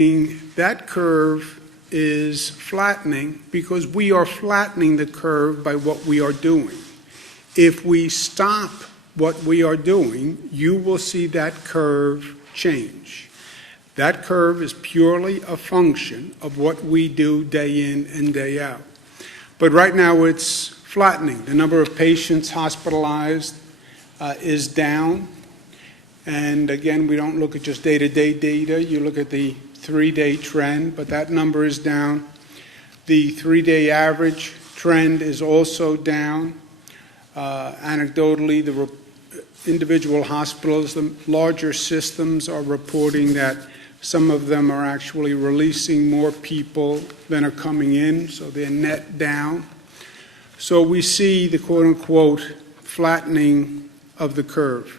That curve is flattening because we are flattening the curve by what we are doing. If we stop what we are doing, you will see that curve change. That curve is purely a function of what we do day in and day out. But right now it's flattening. The number of patients hospitalized is down. And again, we don't look at just day-to-day data. You look at the 3-day trend, but that number is down. The 3-day average trend is also down. Anecdotally, the individual hospitals, the larger systems are reporting that some of them are actually releasing more people than are coming in, so they're net down. So we see the quote-unquote flattening of the curve.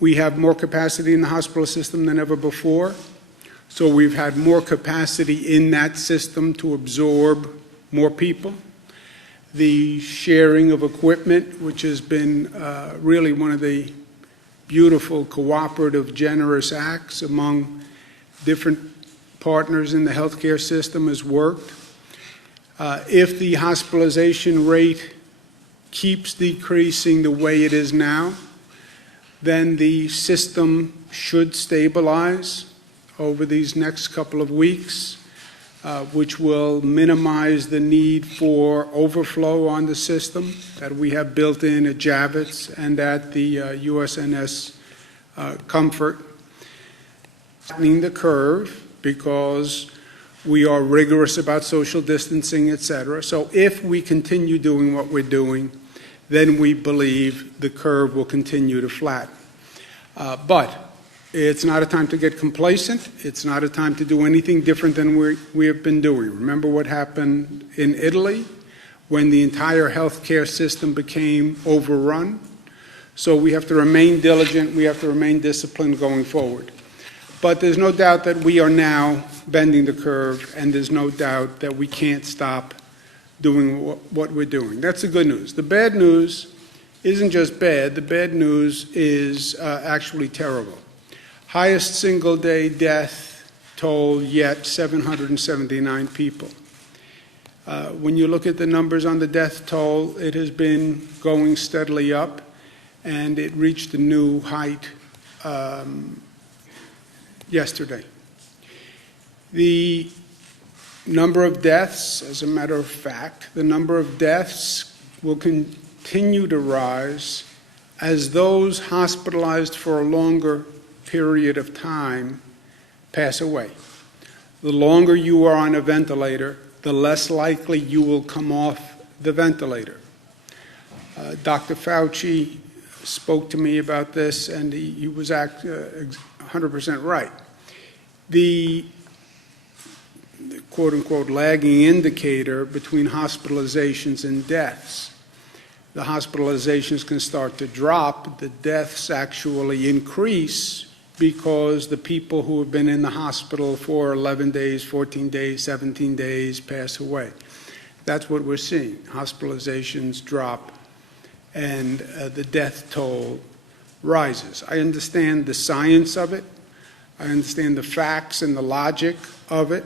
We have more capacity in the hospital system than ever before, so we've had more capacity in that system to absorb more people. The sharing of equipment, which has been really one of the beautiful, cooperative, generous acts among different partners in the healthcare system, has worked. If the hospitalization rate keeps decreasing the way it is now, then the system should stabilize over these next couple of weeks, which will minimize the need for overflow on the system that we have built in at Javits and at the USNS Comfort. Flattening the curve because we are rigorous about social distancing, etc. So if we continue doing what we're doing, then we believe the curve will continue to flatten. But it's not a time to get complacent. It's not a time to do anything different than we have been doing. Remember what happened in Italy when the entire healthcare system became overrun? So we have to remain diligent. We have to remain disciplined going forward. But there's no doubt that we are now bending the curve, and there's no doubt that we can't stop doing what we're doing. That's the good news. The bad news isn't just bad. The bad news is actually terrible. Highest single-day death toll yet, 779 people. When you look at the numbers on the death toll, it has been going steadily up, and it reached a new height yesterday. The number of deaths, as a matter of fact, the number of deaths will continue to rise as those hospitalized for a longer period of time pass away. The longer you are on a ventilator, the less likely you will come off the ventilator. Dr. Fauci spoke to me about this, and he was 100% right. The quote-unquote lagging indicator between hospitalizations and deaths. The hospitalizations can start to drop. The deaths actually increase because the people who have been in the hospital for 11 days, 14 days, 17 days pass away. That's what we're seeing. Hospitalizations drop and the death toll rises. I understand the science of it. I understand the facts and the logic of it.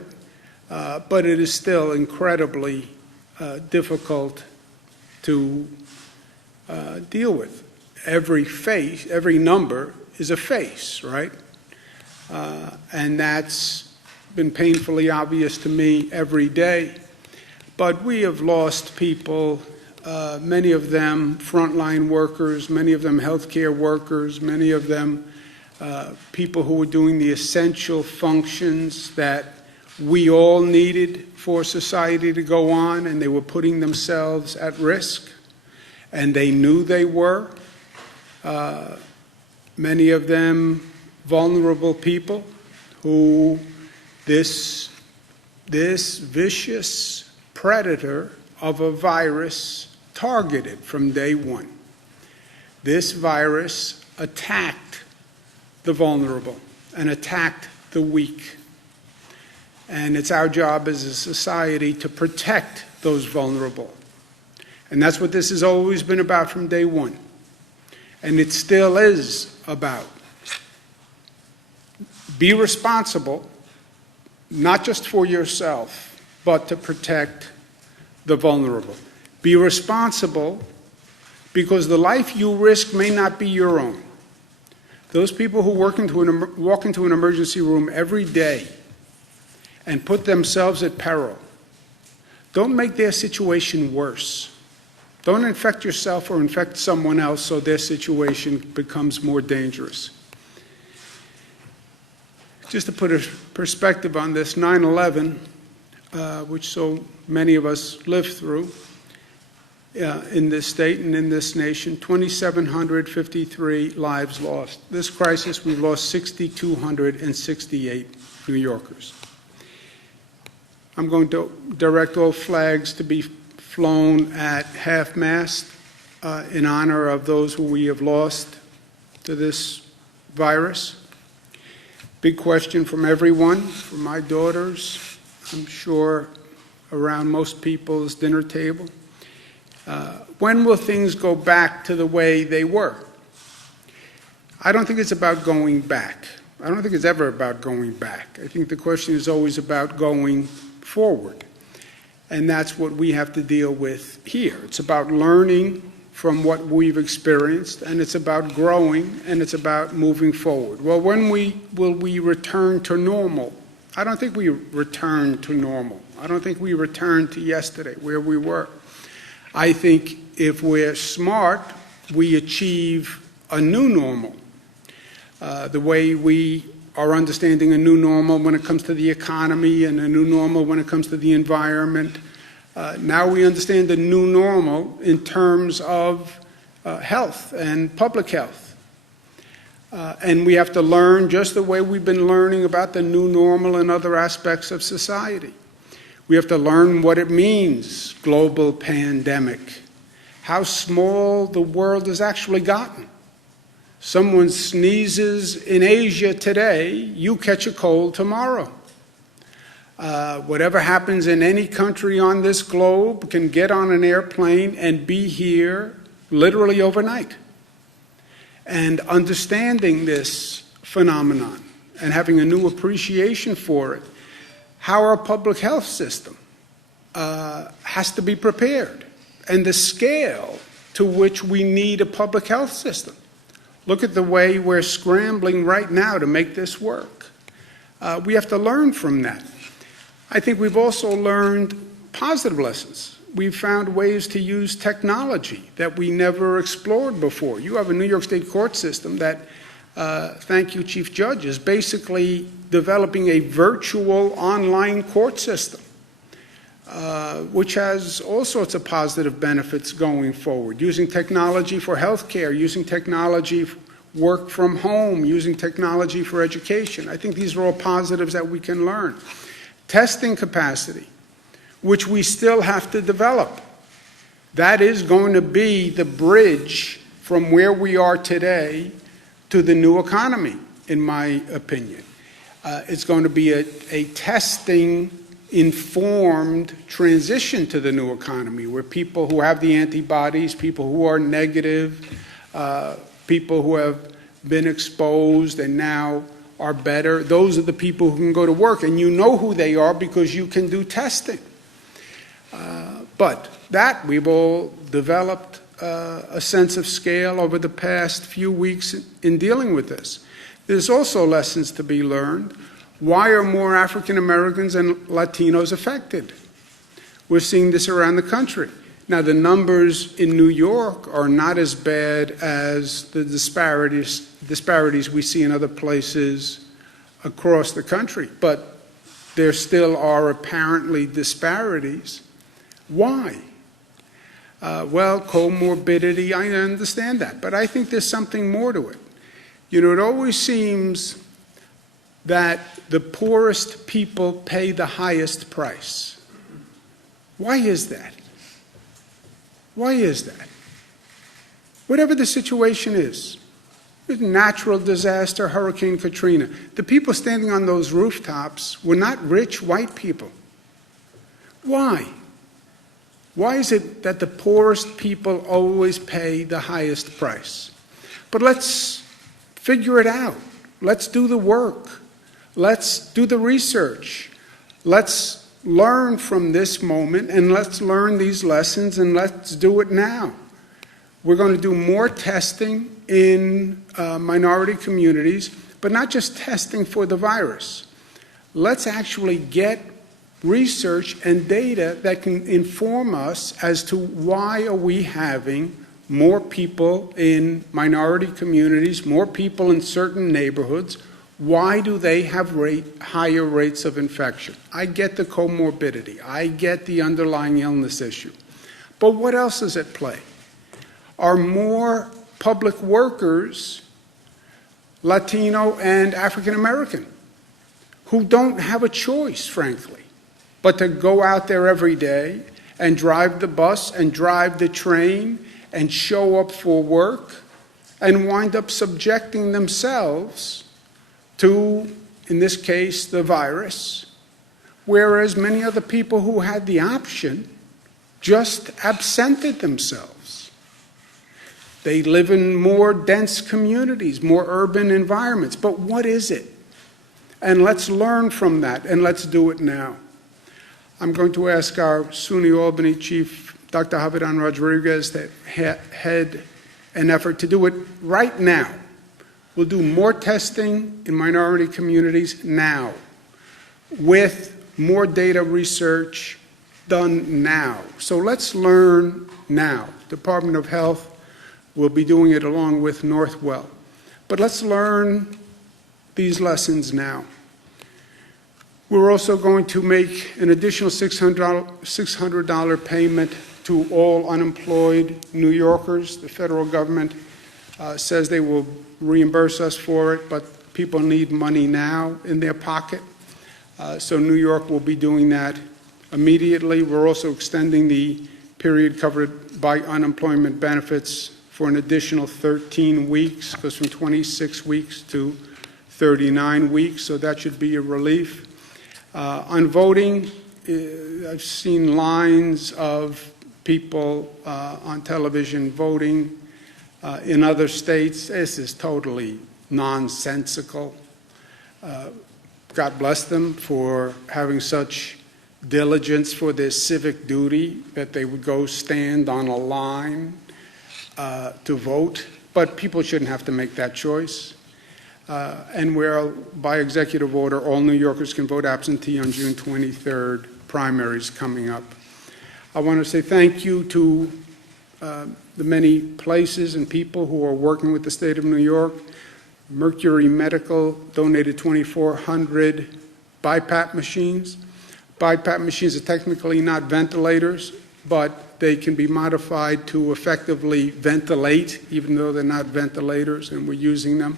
But it is still incredibly difficult to deal with. Every number is a face, right? And that's been painfully obvious to me every day. But we have lost people, many of them frontline workers, many of them healthcare workers, many of them people who were doing the essential functions that we all needed for society to go on, and they were putting themselves at risk, and they knew they were. Many of them vulnerable people who this vicious predator of a virus targeted from day one. This virus attacked the vulnerable and attacked the weak. And it's our job as a society to protect those vulnerable. And that's what this has always been about from day one. And it still is about Be responsible, not just for yourself, but to protect the vulnerable. Be responsible because the life you risk may not be your own. Those people who walk into an emergency room every day and put themselves at peril, don't make their situation worse. Don't infect yourself or infect someone else so their situation becomes more dangerous. Just to put a perspective on this, 9/11, which so many of us lived through in this state and in this nation, 2,753 lives lost. This crisis, we've lost 6,268 New Yorkers. I'm going to direct all flags to be flown at half-mast in honor of those who we have lost to this virus. Big question from everyone, from my daughters, I'm sure around most people's dinner table. When will things go back to the way they were? I don't think it's about going back. I don't think it's ever about going back. I think the question is always about going forward. And that's what we have to deal with here. It's about learning from what we've experienced, and it's about growing, and it's about moving forward. Well, when will we return to normal? I don't think we return to normal. I don't think we return to yesterday, where we were. I think if we're smart, we achieve a new normal. The way we are understanding a new normal when it comes to the economy and a new normal when it comes to the environment. Now we understand the new normal in terms of health and public health. And we have to learn just the way we've been learning about the new normal in other aspects of society. We have to learn what it means, global pandemic, how small the world has actually gotten. Someone sneezes in Asia today, you catch a cold tomorrow. Whatever happens in any country on this globe can get on an airplane and be here literally overnight. And understanding this phenomenon and having a new appreciation for it, how our public health system has to be prepared, and the scale to which we need a public health system. Look at the way we're scrambling right now to make this work. We have to learn from that. I think we've also learned positive lessons. We've found ways to use technology that we never explored before. You have a New York State court system that, thank you, Chief Judge, is basically developing a virtual online court system, which has all sorts of positive benefits going forward. Using technology for healthcare, using technology for work from home, using technology for education. I think these are all positives that we can learn. Testing capacity, which we still have to develop. That is going to be the bridge from where we are today to the new economy, in my opinion. It's going to be a testing-informed transition to the new economy, where people who have the antibodies, people who are negative, people who have been exposed and now are better, those are the people who can go to work, and you know who they are because you can do testing. But that we've all developed a sense of scale over the past few weeks in dealing with this. There's also lessons to be learned. Why are more African Americans and Latinos affected? We're seeing this around the country. Now, the numbers in New York are not as bad as the disparities we see in other places across the country, but there still are apparently disparities. Why? Well, comorbidity, I understand that, but I think there's something more to it. You know, it always seems that the poorest people pay the highest price. Why is that? Why is that? Whatever the situation is, natural disaster, Hurricane Katrina, the people standing on those rooftops were not rich white people. Why? Why is it that the poorest people always pay the highest price? But let's figure it out. Let's do the work. Let's do the research. Let's learn from this moment, and let's learn these lessons, and let's do it now. We're going to do more testing in minority communities, but not just testing for the virus. Let's actually get research and data that can inform us as to why are we having more people in minority communities, more people in certain neighborhoods. Why do they have higher rates of infection? I get the comorbidity. I get the underlying illness issue. But what else is at play? Are more public workers Latino and African American who don't have a choice, frankly, but to go out there every day and drive the bus and drive the train and show up for work and wind up subjecting themselves to, in this case, the virus, whereas many other people who had the option just absented themselves. They live in more dense communities, more urban environments. But what is it? And let's learn from that, and let's do it now. I'm going to ask our SUNY Albany Chief, Dr. Javidan Rodriguez, to head an effort to do it right now. We'll do more testing in minority communities now, with more data research done now. So let's learn now. Department of Health will be doing it along with Northwell. But let's learn these lessons now. We're also going to make an additional $600 payment to all unemployed New Yorkers. The federal government says they will reimburse us for it, but people need money now in their pocket. So New York will be doing that immediately. We're also extending the period covered by unemployment benefits for an additional 13 weeks, goes from 26 weeks to 39 weeks, so that should be a relief. On voting, I've seen lines of people on television voting in other states. This is totally nonsensical. God bless them for having such diligence for their civic duty that they would go stand on a line to vote, but people shouldn't have to make that choice. And where, by executive order, all New Yorkers can vote absentee on June 23rd, primaries coming up. I want to say thank you to the many places and people who are working with the state of New York. Mercury Medical donated 2,400 BiPAP machines. BiPAP machines are technically not ventilators, but they can be modified to effectively ventilate, even though they're not ventilators, and we're using them.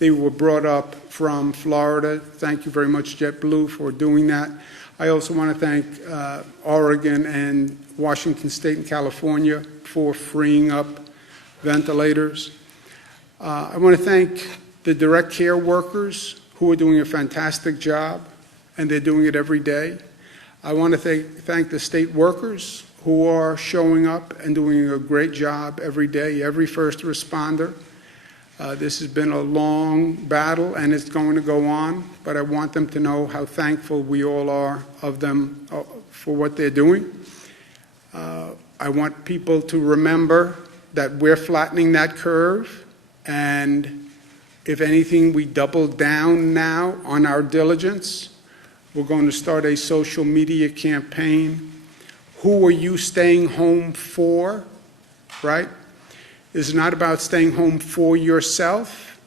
They were brought up from Florida. Thank you very much, JetBlue, for doing that. I also want to thank Oregon and Washington State and California for freeing up ventilators. I want to thank the direct care workers who are doing a fantastic job, and they're doing it every day. I want to thank the state workers who are showing up and doing a great job every day, every first responder. This has been a long battle, and it's going to go on, but I want them to know how thankful we all are of them for what they're doing. I want people to remember that we're flattening that curve, and if anything, we double down now on our diligence. We're going to start a social media campaign. Who are you staying home for, right? It's not about staying home for yourself.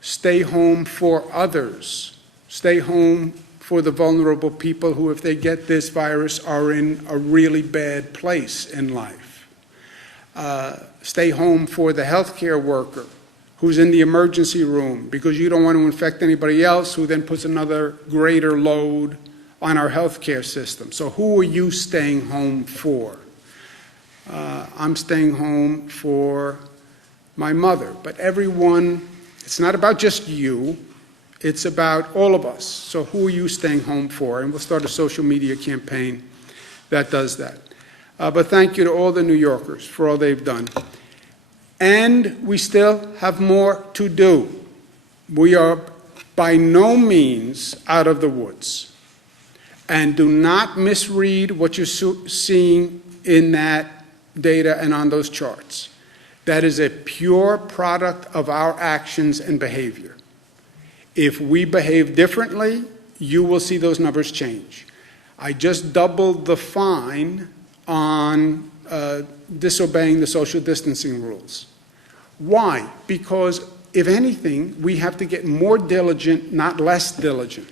Stay home for others. Stay home for the vulnerable people who, if they get this virus, are in a really bad place in life. Stay home for the healthcare worker who's in the emergency room because you don't want to infect anybody else, who then puts another greater load on our healthcare system. So who are you staying home for? I'm staying home for my mother, but everyone, it's not about just you, it's about all of us. So who are you staying home for? And we'll start a social media campaign that does that. But thank you to all the New Yorkers for all they've done. And we still have more to do. We are by no means out of the woods. And do not misread what you're seeing in that data and on those charts. That is a pure product of our actions and behavior. If we behave differently, you will see those numbers change. I just doubled the fine on disobeying the social distancing rules. Why? Because if anything, we have to get more diligent, not less diligent.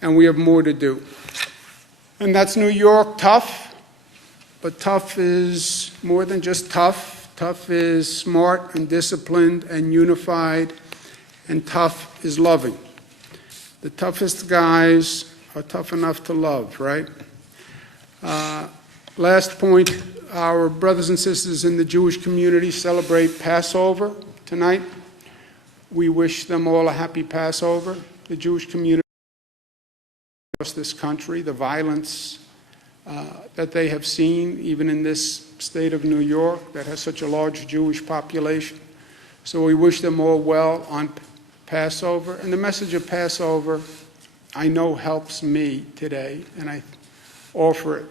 And we have more to do. And that's New York, tough. But tough is more than just tough. Tough is smart and disciplined and unified. And tough is loving. The toughest guys are tough enough to love, right? Last point, our brothers and sisters in the Jewish community celebrate Passover tonight. We wish them all a happy Passover. The Jewish community across this country, the violence that they have seen, even in this state of New York that has such a large Jewish population. So we wish them all well on Passover. And the message of Passover, I know, helps me today, and I offer it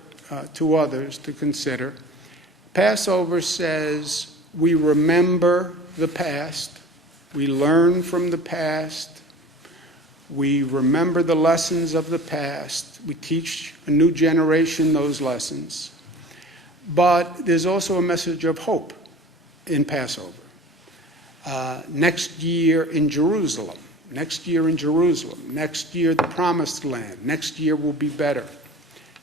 to others to consider. Passover says we remember the past, we learn from the past, we remember the lessons of the past, we teach a new generation those lessons. But there's also a message of hope in Passover. Next year in Jerusalem, next year in Jerusalem, next year the Promised Land, next year will be better.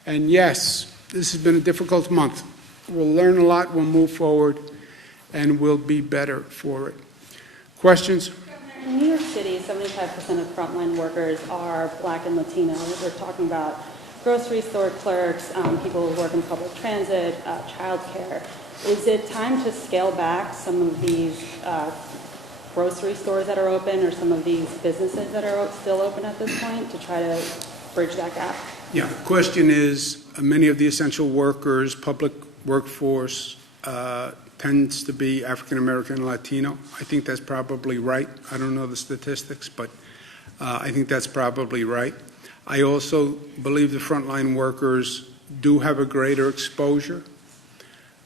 And yes, this has been a difficult month. We'll learn a lot, we'll move forward, and we'll be better for it. Questions? In New York City, 75% of frontline workers are Black and Latino. We're talking about grocery store clerks, people who work in public transit, childcare. Is it time to scale back some of these grocery stores that are open or some of these businesses that are still open at this point to try to bridge that gap? Yeah, the question is, many of the essential workers, public workforce, tends to be African American and Latino. I think that's probably right. I don't know the statistics, but I think that's probably right. I also believe the frontline workers do have a greater exposure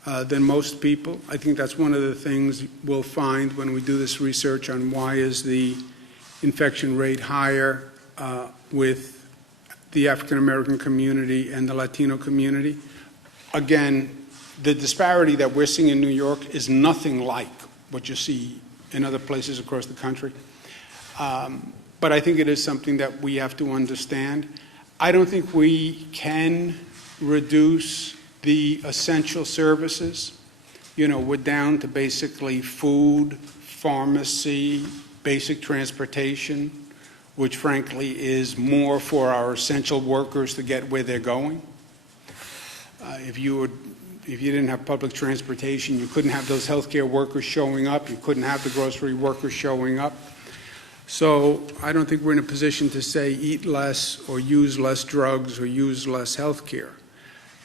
than most people. I think that's one of the things we'll find when we do this research on why is the infection rate higher with the African American community and the Latino community. Again, the disparity that we're seeing in New York is nothing like what you see in other places across the country. But I think it is something that we have to understand. I don't think we can reduce the essential services. You know, we're down to basically food, pharmacy, basic transportation, which frankly is more for our essential workers to get where they're going. If you didn't have public transportation, you couldn't have those healthcare workers showing up, you couldn't have the grocery workers showing up. So I don't think we're in a position to say eat less or use less drugs or use less healthcare.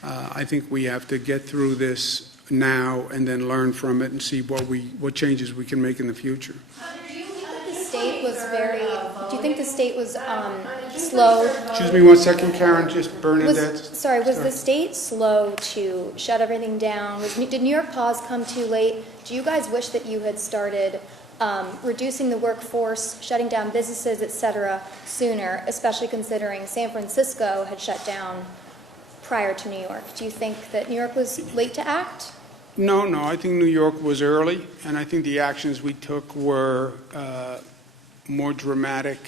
I think we have to get through this now and then learn from it and see what changes we can make in the future. Do you think the state was slow? Excuse me one second, Karen, just Bernadette. Was the state slow to shut everything down? Did New York Pause come too late? Do you guys wish that you had started reducing the workforce, shutting down businesses, et cetera, sooner, especially considering San Francisco had shut down prior to New York? Do you think that New York was late to act? No, I think New York was early, and I think the actions we took were more dramatic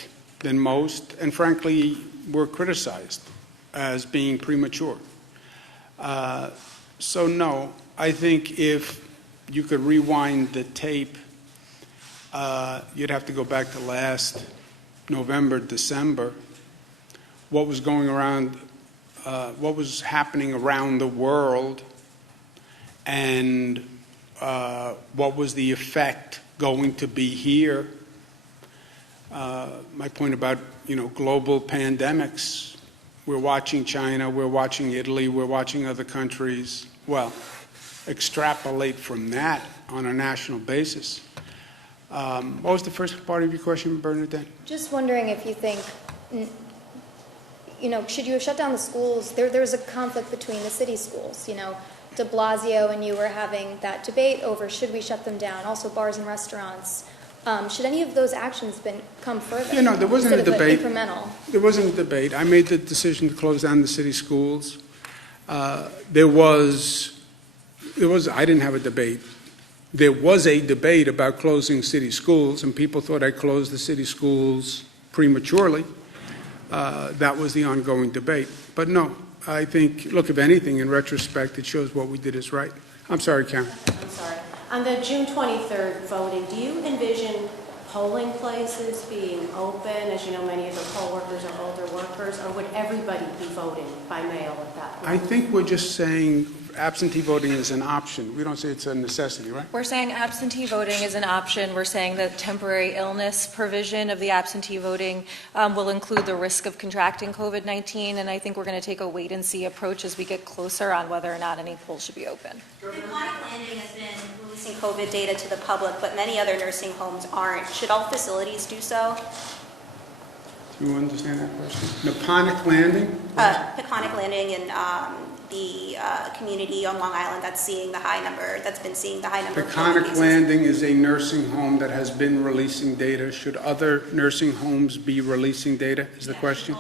than most, and frankly, were criticized as being premature. So no, I think if you could rewind the tape, you'd have to go back to last November, December. What was going around, what was happening around the world, and what was the effect going to be here. My point about, global pandemics, we're watching China, we're watching Italy, we're watching other countries. Well, extrapolate from that on a national basis. What was the first part of your question, Bernadette? Just wondering if you think, should you have shut down the schools? There's a conflict between the city schools, de Blasio and you were having that debate over should we shut them down, also bars and restaurants. Should any of those actions come further? There wasn't a instead of debate. Incremental? There wasn't a debate. I made the decision to close down the city schools. I didn't have a debate. There was a debate about closing city schools, and people thought I closed the city schools prematurely. That was the ongoing debate. But no, I think, look, if anything, in retrospect, it shows what we did is right. I'm sorry, Karen. I'm sorry. On the June 23rd voting, do you envision polling places being open? As you know, many of the poll workers are older workers, or would everybody be voting by mail at that point? I think we're just saying absentee voting is an option. We don't say it's a necessity, right? We're saying absentee voting is an option. We're saying that temporary illness provision of the absentee voting will include the risk of contracting COVID-19, and I think we're going to take a wait-and-see approach as we get closer on whether or not any polls should be open. Peconic Landing has been releasing COVID data to the public, but many other nursing homes aren't. Should all facilities do so? Do you understand that question? Naponic Landing? Peconic Landing in the community on Long Island that's been seeing the high number of COVID Peconic cases. Landing is a nursing home that has been releasing data. Should other nursing homes be releasing data, is the question?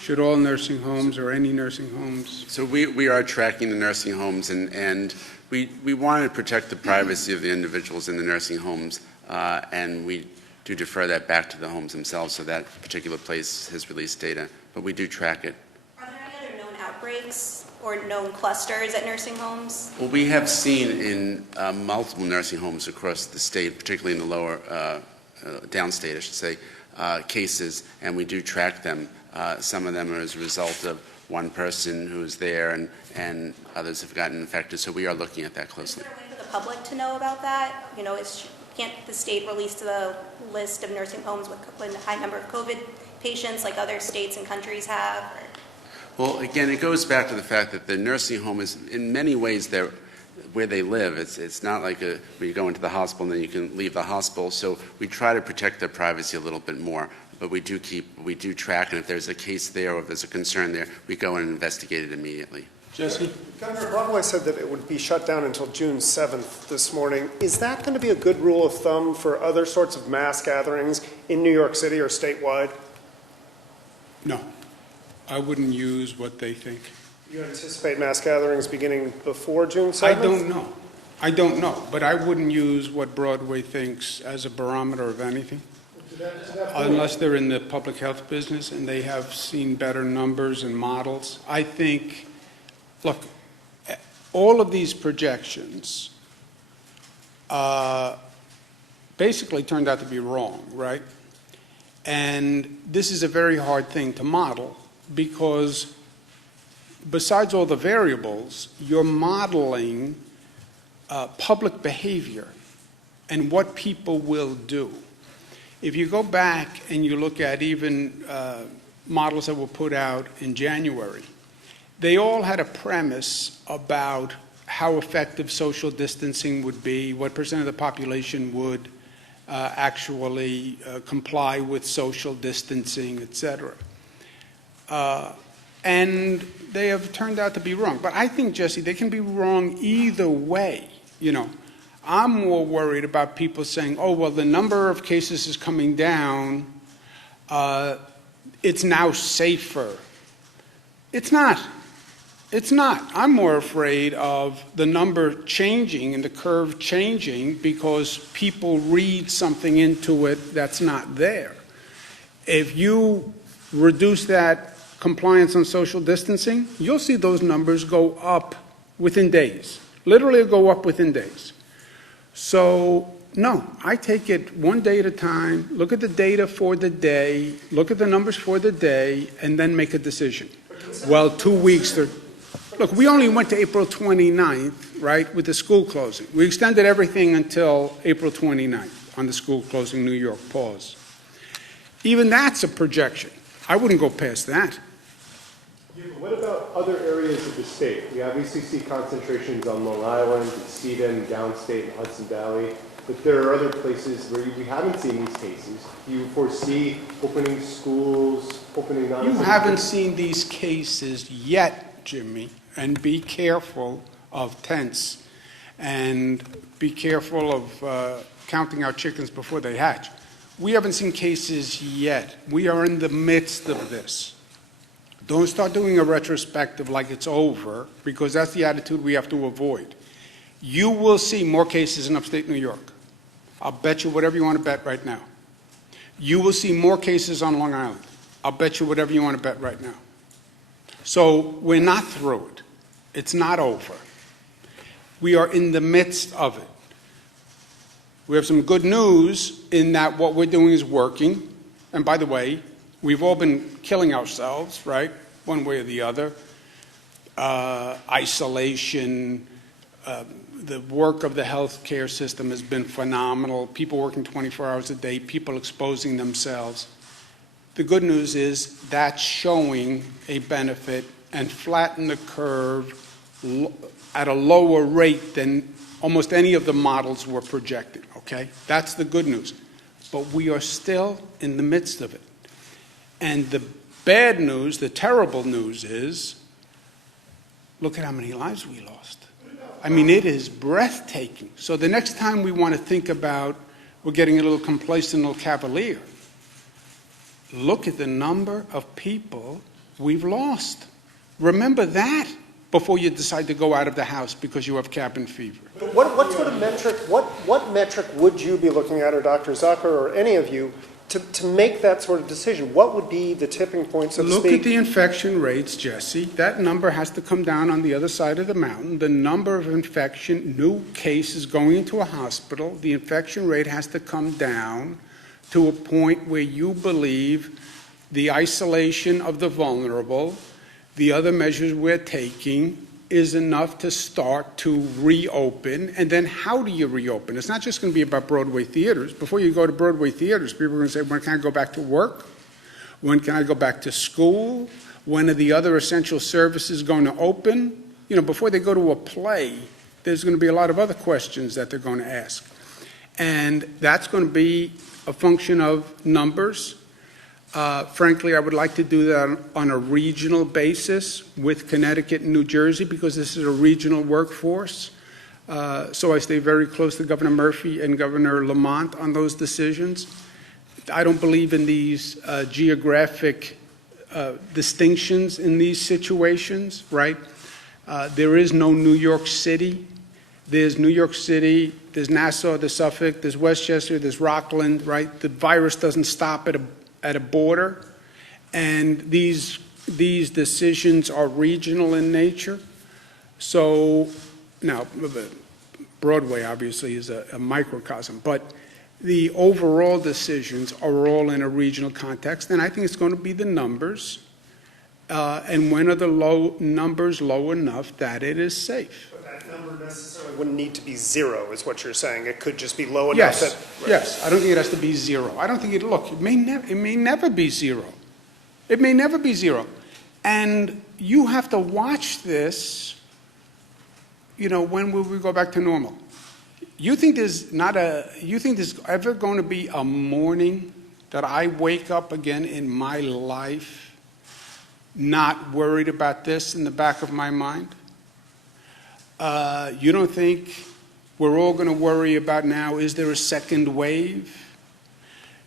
Should all nursing homes or any nursing homes? So we are tracking the nursing homes, and we want to protect the privacy of the individuals in the nursing homes, and we do defer that back to the homes themselves, so that particular place has released data, but we do track it. Are there any other known outbreaks or known clusters at nursing homes? Well, we have seen in multiple nursing homes across the state, particularly in the lower downstate, I should say, cases, and we do track them. Some of them are as a result of one person who is there, and others have gotten infected, so we are looking at that closely. Is there a way for the public to know about that? Can't the state release the list of nursing homes with a high number of COVID patients like other states and countries have? Well, again, it goes back to the fact that the nursing home is, in many ways, where they live. It's not like where you go into the hospital and then you can leave the hospital. So we try to protect their privacy a little bit more. But we do track, and if there's a case there or if there's a concern there, we go in and investigate it immediately. Jesse? Governor Broadway said that it would be shut down until June 7th this morning. Is that going to be a good rule of thumb for other sorts of mass gatherings in New York City or statewide? No. I wouldn't use what they think. You anticipate mass gatherings beginning before June 7th? I don't know, but I wouldn't use what Broadway thinks as a barometer of anything. Unless they're in the public health business and they have seen better numbers and models. I think, look, all of these projections basically turned out to be wrong, right? And this is a very hard thing to model because besides all the variables, you're modeling public behavior and what people will do. If you go back and you look at even models that were put out in January, they all had a premise about how effective social distancing would be, what percent of the population would actually comply with social distancing, et cetera. And they have turned out to be wrong. But I think, Jesse, they can be wrong either way, I'm more worried about people saying, oh, well, the number of cases is coming down. It's now safer. It's not. It's not. I'm more afraid of the number changing and the curve changing because people read something into it that's not there. If you reduce that compliance on social distancing, you'll see those numbers go up within days. Literally go up within days. So, no, I take it one day at a time, look at the data for the day, look at the numbers for the day, and then make a decision. Well, 2 weeks, look, we only went to April 29th, right, with the school closing. We extended everything until April 29th on the school closing, New York pause. Even that's a projection. I wouldn't go past that. Yeah, but what about other areas of the state? We obviously see concentrations on Long Island, Edina, downstate, and Hudson Valley. but there are other places where we haven't seen these cases. Do you foresee opening schools, opening non? You haven't seen these cases yet, Jimmy, and be careful of tents and be careful of counting our chickens before they hatch. We haven't seen cases yet. We are in the midst of this. Don't start doing a retrospective like it's over, because that's the attitude we have to avoid. You will see more cases in upstate New York. I'll bet you whatever you want to bet right now. You will see more cases on Long Island. I'll bet you whatever you want to bet right now. So we're not through it. It's not over. We are in the midst of it. We have some good news in that what we're doing is working. And by the way, we've all been killing ourselves, right? One way or the other. Isolation, the work of the healthcare system has been phenomenal. People working 24 hours a day, people exposing themselves. The good news is that's showing a benefit and flatten the curve at a lower rate than almost any of the models were projected, okay? That's the good news. But we are still in the midst of it. And the bad news, the terrible news is, look at how many lives we lost. I mean, it is breathtaking. So the next time we want to think about, we're getting a little complacent, a little cavalier, look at the number of people we've lost. Remember that before you decide to go out of the house because you have cabin fever. But what sort of metric, what metric would you be looking at, or Dr. Zucker, or any of you, to make that sort of decision? What would be the tipping point, so to speak? Look at the infection rates, Jesse. That number has to come down on the other side of the mountain. The number of new cases going into a hospital, the infection rate has to come down to a point where you believe the isolation of the vulnerable, the other measures we're taking, is enough to start to reopen. And then how do you reopen? It's not just going to be about Broadway theaters. Before you go to Broadway theaters, people are going to say, when can I go back to work? When can I go back to school? When are the other essential services going to open? You know, before they go to a play, there's going to be a lot of other questions that they're going to ask. And that's going to be a function of numbers. Frankly, I would like to do that on a regional basis with Connecticut and New Jersey, because this is a regional workforce. So I stay very close to Governor Murphy and Governor Lamont on those decisions. I don't believe in these geographic distinctions in these situations, right? There is no New York City. There's New York City, there's Nassau, there's Suffolk, there's Westchester, there's Rockland, right? The virus doesn't stop at a border, and these decisions are regional in nature. So now, Broadway obviously is a microcosm, but the overall decisions are all in a regional context, and I think it's going to be the numbers, and when are the numbers low enough that it is safe. But that number necessarily wouldn't need to be zero, is what you're saying. It could just be low enough. Yes, Right. yes. I don't think it has to be zero. I don't think it. Look, it may never be zero. It may never be zero, and you have to watch this. You know, when will we go back to normal? You think there's ever going to be a morning that I wake up again in my life not worried about this in the back of my mind? You don't think we're all going to worry about now, is there a second wave?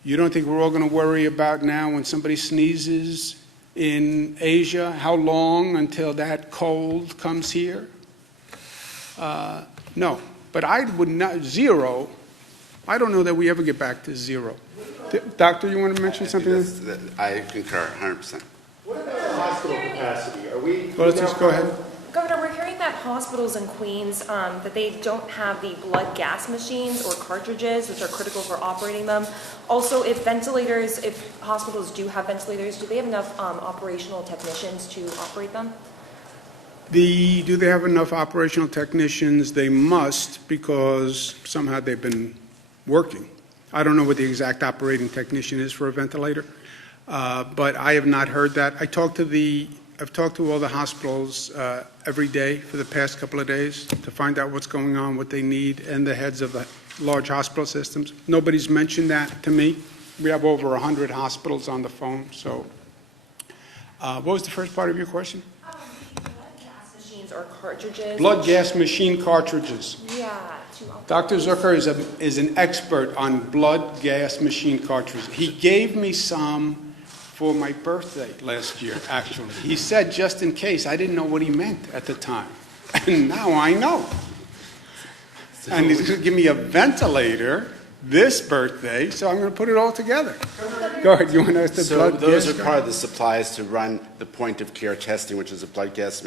You don't think we're all going to worry about now when somebody sneezes in Asia, how long until that cold comes here? No, but I would not, zero, I don't know that we ever get back to zero. Doctor, you want to mention something? I concur 100%. What about hospital capacity? Are we? Well, let's just go ahead. Governor, we're hearing that hospitals in Queens, that they don't have the blood gas machines or cartridges, which are critical for operating them. Also, if hospitals do have ventilators, do they have enough operational technicians to operate them? Do they have enough operational technicians? They must, because somehow they've been working. I don't know what the exact operating technician is for a ventilator, but I have not heard that. I've talked to all the hospitals every day for the past couple of days to find out what's going on, what they need, and the heads of large hospital systems. Nobody's mentioned that to me. We have over 100 hospitals on the phone, so. What was the first part of your question? Blood gas machines or cartridges. Blood gas machine cartridges. Yeah. Dr. Zucker is an expert on blood gas machine cartridges. He gave me some for my birthday last year, actually. He said, just in case. I didn't know what he meant at the time. And now I know. And he's going to give me a ventilator this birthday, so I'm going to put it all together. Go ahead. You want to ask the So blood those gas? are part of the supplies to run the point-of-care testing, which is a blood gas,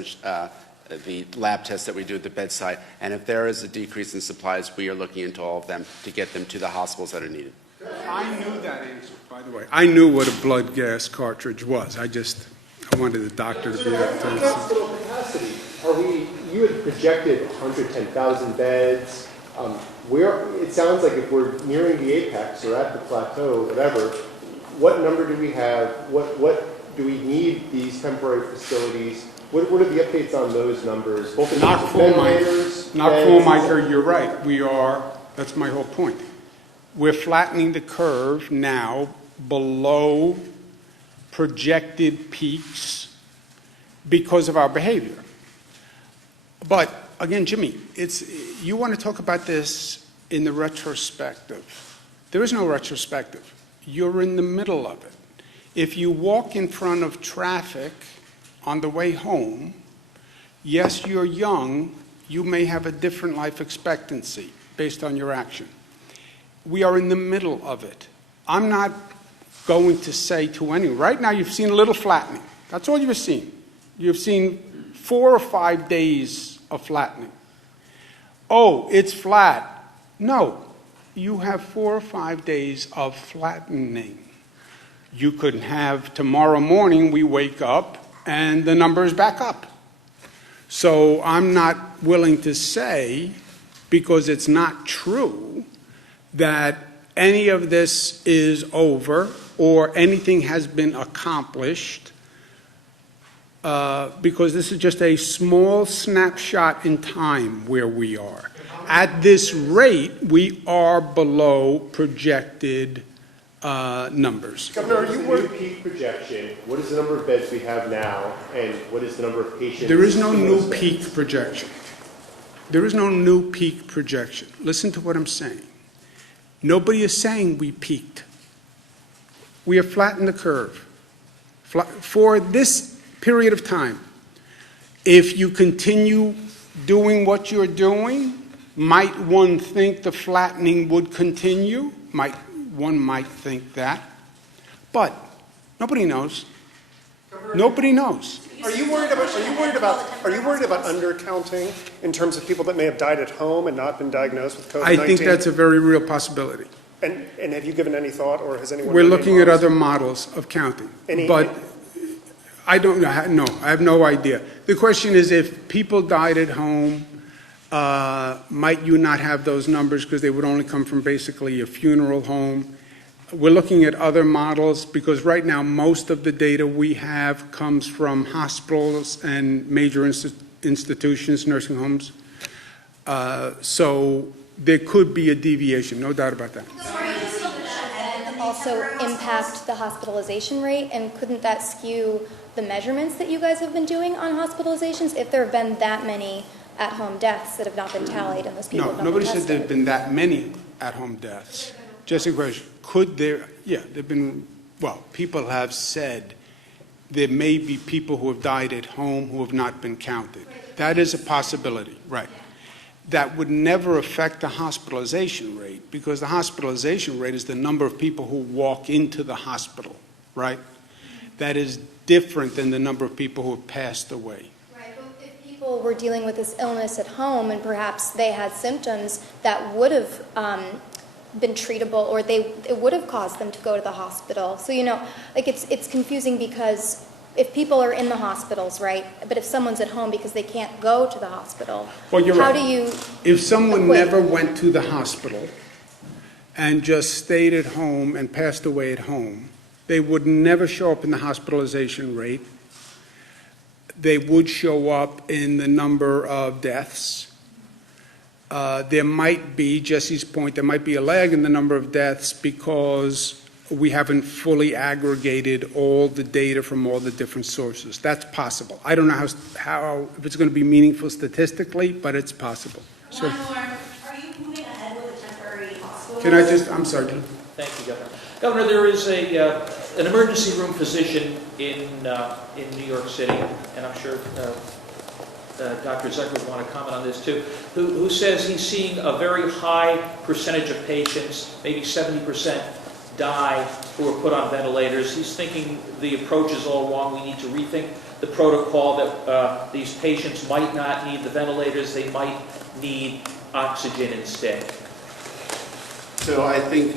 the lab test that we do at the bedside. And if there is a decrease in supplies, we are looking into all of them to get them to the hospitals that are needed. I knew that answer, by the way. I knew what a blood gas cartridge was. I wanted the doctor to be able to. Hospital capacity, you had projected 110,000 beds. It sounds like if we're nearing the apex or at the plateau, whatever, what number do we have? What do we need these temporary facilities? What are the updates on those numbers? Both in terms of ventilators, Not full, beds, Micah, you're right. We are, that's my whole point. We're flattening the curve now below projected peaks because of our behavior. But again, Jimmy, you want to talk about this in the retrospective. There is no retrospective. You're in the middle of it. If you walk in front of traffic on the way home, yes, you're young, you may have a different life expectancy based on your action. We are in the middle of it. I'm not going to say to anyone, right now you've seen a little flattening. That's all you've seen. You've seen 4 or 5 days of flattening. Oh, it's flat. No, you have 4 or 5 days of flattening. You could have tomorrow morning we wake up and the number is back up. So I'm not willing to say, because it's not true, that any of this is over or anything has been accomplished, because this is just a small snapshot in time where we are. At this rate, we are below projected numbers. Governor, are you worried? Peak projection. What is the number of beds we have now, and what is the number of patients? There is no in new those beds? peak projection. There is no new peak projection. Listen to what I'm saying. Nobody is saying we peaked. We have flattened the curve for this period of time. If you continue doing what you're doing, might one think the flattening would continue? One might think that. But nobody knows. Nobody knows. Are you worried about undercounting in terms of people that may have died at home and not been diagnosed with COVID-19? I think that's a very real possibility. And have you given any thought, or has anyone? We're done looking any at models? other models of counting. Any- But I don't know. No, I have no idea. The question is, if people died at home, might you not have those numbers because they would only come from basically a funeral home? We're looking at other models because right now most of the data we have comes from hospitals and major institutions, nursing homes. So there could be a deviation, no doubt about that. Also impact the hospitalization rate, and couldn't that skew the measurements that you guys have been doing on hospitalizations if there have been that many at-home deaths that have not been tallied and those people have No, not been nobody said there have tested? been that many at-home deaths. Just a question, could there, yeah, there have been, well, people have said there may be people who have died at home who have not been counted. That is a possibility, right. That would never affect the hospitalization rate because the hospitalization rate is the number of people who walk into the hospital, right? That is different than the number of people who have passed away. Right, but if people were dealing with this illness at home and perhaps they had symptoms that would have been treatable, or it would have caused them to go to the hospital. So, like it's confusing because if people are in the hospitals, right, but if someone's at home because they can't go to the hospital, Well, you're how right. do you... If someone Wait. never went to the hospital and just stayed at home and passed away at home, they would never show up in the hospitalization rate. They would show up in the number of deaths. There might be, Jesse's point, there might be a lag in the number of deaths because we haven't fully aggregated all the data from all the different sources. That's possible. I don't know how if it's going to be meaningful statistically, but it's possible. Sure. One more. Are you moving ahead with a temporary hospital? Can I just, I'm sorry. Thank you, Governor. Governor, there is an emergency room physician in New York City, and I'm sure Dr. Zucker would want to comment on this too, who says he's seeing a very high percentage of patients, maybe 70%, die who are put on ventilators. He's thinking the approach is all wrong. We need to rethink the protocol, that these patients might not need the ventilators. They might need oxygen instead. So I think,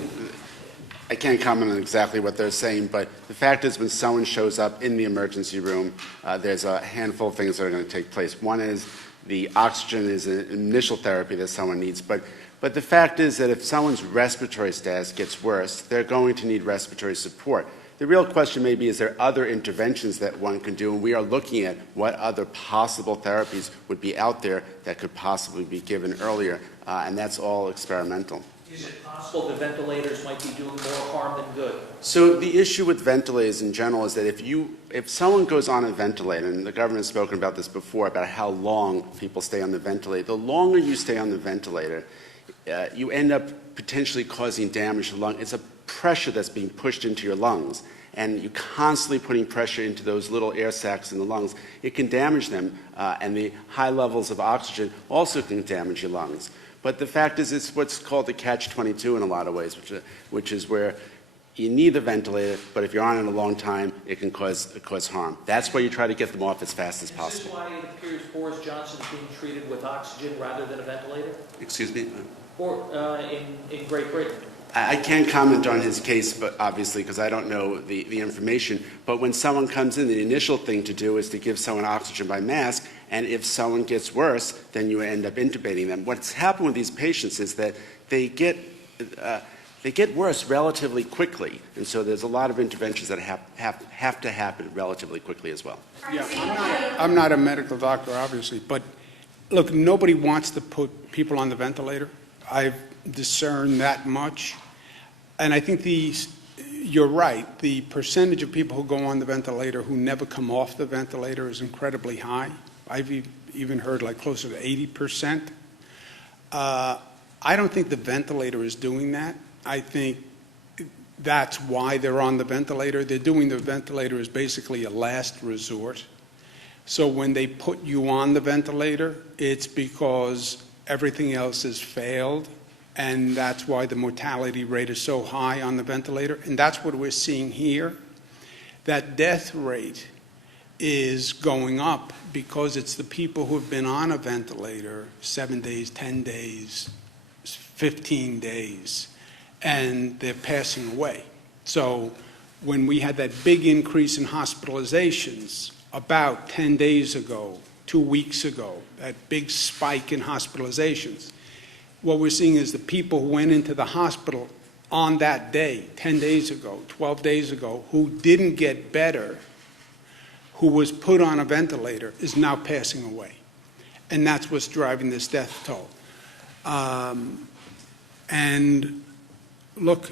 I can't comment on exactly what they're saying, but the fact is when someone shows up in the emergency room, there's a handful of things that are going to take place. One is the oxygen is an initial therapy that someone needs, but the fact is that if someone's respiratory status gets worse, they're going to need respiratory support. The real question may be, is there other interventions that one can do? And we are looking at what other possible therapies would be out there that could possibly be given earlier, and that's all experimental. Is it possible the ventilators might be doing more harm than good? So the issue with ventilators in general is that if someone goes on a ventilator, and the government has spoken about this before, about how long people stay on the ventilator, the longer you stay on the ventilator, you end up potentially causing damage to the lung. It's a pressure that's being pushed into your lungs, and you're constantly putting pressure into those little air sacs in the lungs. It can damage them, and the high levels of oxygen also can damage your lungs. But the fact is, it's what's called the catch-22 in a lot of ways, which is where you need the ventilator, but if you're on it a long time, it can cause harm. That's why you try to get them off as fast as possible. Is this why it appears Boris Johnson is being treated with oxygen rather than a ventilator? Excuse me? Or in Great Britain? I can't comment on his case, but obviously, because I don't know the information. But when someone comes in, the initial thing to do is to give someone oxygen by mask, and if someone gets worse, then you end up intubating them. What's happened with these patients is that they get worse relatively quickly, and so there's a lot of interventions that have to happen relatively quickly as well. Yeah, I'm not a medical doctor, obviously, but look, nobody wants to put people on the ventilator. I've discerned that much. And I think you're right, the percentage of people who go on the ventilator who never come off the ventilator is incredibly high. I've even heard like closer to 80%. I don't think the ventilator is doing that. I think that's why they're on the ventilator. They're doing the ventilator as basically a last resort. So when they put you on the ventilator, it's because everything else has failed, and that's why the mortality rate is so high on the ventilator. And that's what we're seeing here. That death rate is going up because it's the people who have been on a ventilator 7 days, 10 days, 15 days, and they're passing away. So when we had that big increase in hospitalizations about 10 days ago, 2 weeks ago, that big spike in hospitalizations, what we're seeing is the people who went into the hospital on that day, 10 days ago, 12 days ago, who didn't get better, who was put on a ventilator, is now passing away. And that's what's driving this death toll. And look,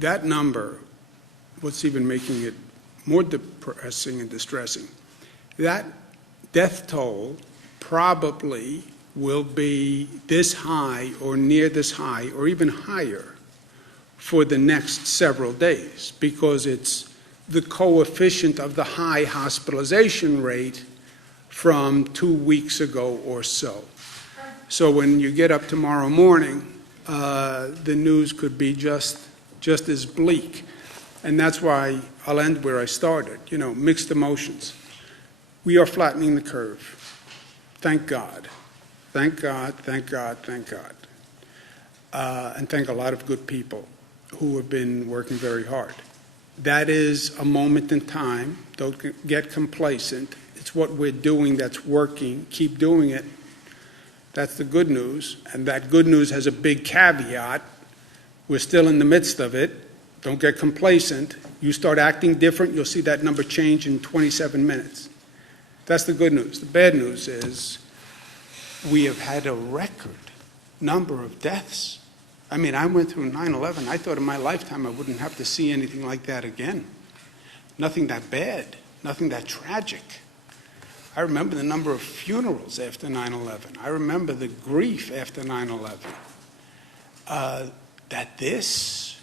that number, what's even making it more depressing and distressing, that death toll probably will be this high or near this high or even higher for the next several days, because it's the coefficient of the high hospitalization rate from 2 weeks ago or so. So when you get up tomorrow morning, the news could be just as bleak. And that's why I'll end where I started, mixed emotions. We are flattening the curve. Thank God. Thank God, thank God, thank God. And thank a lot of good people who have been working very hard. That is a moment in time. Don't get complacent. It's what we're doing that's working. Keep doing it. That's the good news. And that good news has a big caveat. We're still in the midst of it. Don't get complacent. You start acting different, you'll see that number change in 27 minutes. That's the good news. The bad news is we have had a record number of deaths. I mean, I went through 9/11. I thought in my lifetime I wouldn't have to see anything like that again. Nothing that bad, nothing that tragic. I remember the number of funerals after 9/11. I remember the grief after 9/11. That this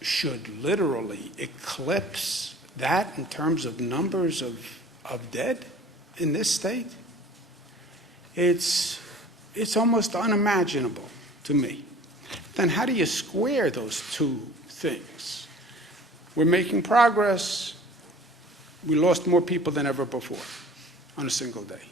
should literally eclipse that in terms of numbers of dead in this state, it's almost unimaginable to me. Then how do you square those two things? We're making progress. We lost more people than ever before on a single day.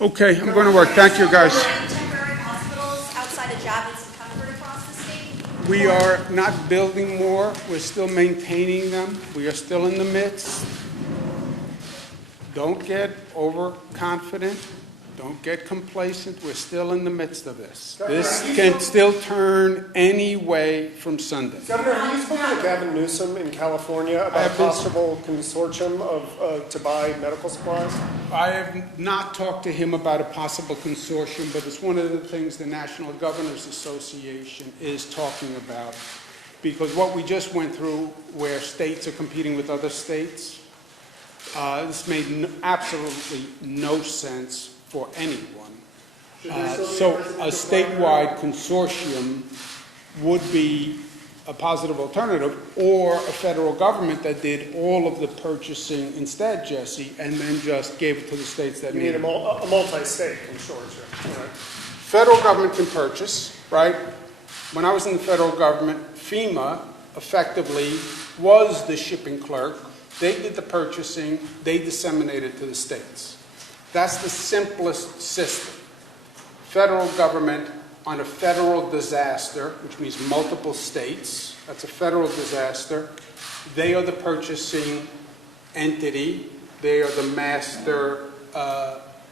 Okay, I'm going to work. Thank you, guys. Temporary hospitals outside of job needs and comfort across the state? We are not building more. We're still maintaining them. We are still in the midst. Don't get overconfident. Don't get complacent. We're still in the midst of this. This can still turn any way from Sunday. Governor, have you spoken to Gavin Newsom in California about a possible consortium to buy medical supplies? I have not talked to him about a possible consortium, but it's one of the things the National Governors Association is talking about. Because what we just went through, where states are competing with other states, this made absolutely no sense for anyone. So a statewide consortium would be a positive alternative, or a federal government that did all of the purchasing instead, Jesse, and then just gave it to the states that You need need it. a multi-state consortium, right? Federal government can purchase, right? When I was in the federal government, FEMA effectively was the shipping clerk. They did the purchasing, they disseminated to the states. That's the simplest system. Federal government on a federal disaster, which means multiple states, that's a federal disaster. They are the purchasing entity. They are the master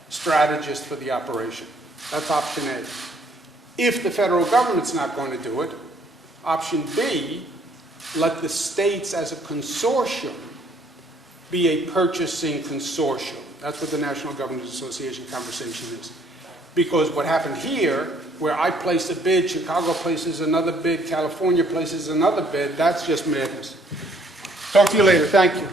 strategist for the operation. That's option A. If the federal government's not going to do it, option B, let the states as a consortium be a purchasing consortium. That's what the National Governors Association conversation is. Because what happened here, where I place a bid, Chicago places another bid, California places another bid, that's just madness. Talk to you later. Thank you.